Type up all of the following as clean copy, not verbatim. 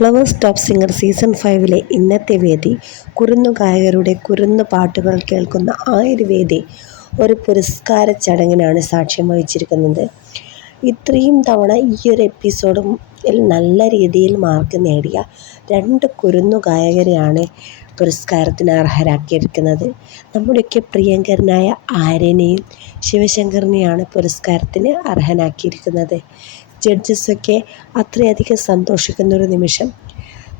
Flowers top singer season 5 ഇന്നത്തെ വേദി കുരുന്നു ഗായകരുടെ കുരുന്നു പാട്ടുകൾ കേൾക്കുന്ന ആ ഒരു വേദി ഒരു പുരസ്കാര ചടങ്ങിനാണ് സാക്ഷ്യം വഹിച്ചിരിക്കുന്നത്. ഇത്രയും തവണ ഈ ഒരു എപ്പിസോഡും നല്ല രീതിയിൽ മാർക്ക് നേടിയ 2 കുരുന്നു ഗായകരെയാണ് പുരസ്കാരത്തിന് അർഹരാക്കിയിരിക്കുന്നത്. നമ്മുടെയൊക്കെ പ്രിയങ്കരനായ ആര്യനെയും ശിവശങ്കറിനെയാണ് പുരസ്കാരത്തിന് അർഹനാക്കിയിരിക്കുന്നത്. ജഡ്ജസൊക്കെ അത്രയധികം സന്തോഷിക്കുന്നൊരു നിമിഷം.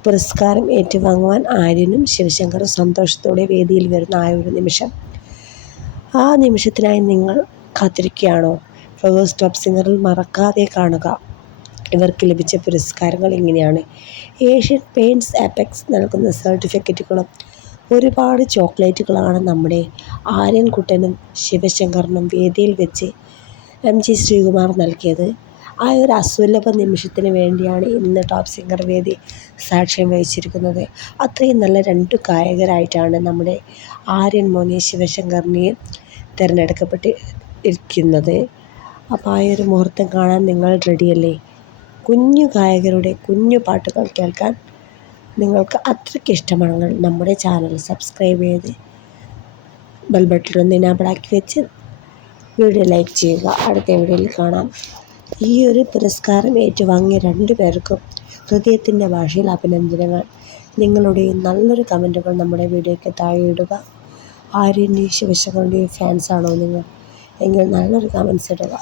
പുരസ്കാരം ഏറ്റുവാങ്ങുവാൻ ആര്യനും ശിവശങ്കറും സന്തോഷത്തോടെ വേദിയിൽ വരുന്ന ആ ഒരു നിമിഷം. ആ നിമിഷത്തിനായി നിങ്ങൾ കാത്തിരിക്കുകയാണോ? ഫ്ലവേഴ്സ് ടോപ്പ് സിംഗറിൽ മറക്കാതെ കാണുക. ഇവർക്ക് ലഭിച്ച പുരസ്കാരങ്ങൾ ഇങ്ങനെയാണ്. ഏഷ്യൻ പെയിൻറ്റ്സ് ആപെക്സ് നൽകുന്ന സർട്ടിഫിക്കറ്റുകളും ഒരുപാട് ചോക്ലേറ്റുകളാണ് നമ്മുടെ ആര്യൻകുട്ടനും ശിവശങ്കറിനും വേദിയിൽ വെച്ച് MG ശ്രീകുമാർ നൽകിയത്. ആ ഒരു അസുലഭ നിമിഷത്തിന് വേണ്ടിയാണ് ഇന്ന് ടോപ്പ് സിംഗർ വേദി സാക്ഷ്യം വഹിച്ചിരിക്കുന്നത്. അത്രയും നല്ല 2 ഗായകരായിട്ടാണ് നമ്മുടെ ആര്യൻ മോനെ ശിവശങ്കറിനെ തിരഞ്ഞെടുക്കപ്പെട്ട് ഇരിക്കുന്നത്. അപ്പോൾ ആ ഒരു മുഹൂർത്തം കാണാൻ നിങ്ങൾ റെഡിയല്ലേ? കുഞ്ഞു ഗായകരുടെ കുഞ്ഞു പാട്ടുകൾ കേൾക്കാൻ നിങ്ങൾക്ക് അത്രയ്ക്ക് ഇഷ്ടമാണെങ്കിൽ നമ്മുടെ ചാനൽ സബ്സ്ക്രൈബ് ചെയ്ത് ബെൽ ബട്ടൺ ഒന്ന് എനാബിളാക്കി വെച്ച് വീഡിയോ ലൈക്ക് ചെയ്യുക. അടുത്ത വീഡിയോയിൽ കാണാം. ഈ ഒരു പുരസ്കാരം ഏറ്റുവാങ്ങിയ 2 പേർക്കും ഹൃദയത്തിൻ്റെ ഭാഷയിൽ അഭിനന്ദനങ്ങൾ. നിങ്ങളുടെ നല്ലൊരു കമൻറ്റുകൾ നമ്മുടെ വീഡിയോയ്ക്ക് താഴെ ഇടുക. ആര്യൻ്റെയും ശിവശങ്കറിൻ്റെയും ഫാൻസാണോ നിങ്ങൾ? എങ്കിൽ നല്ലൊരു കമൻസ് ഇടുക.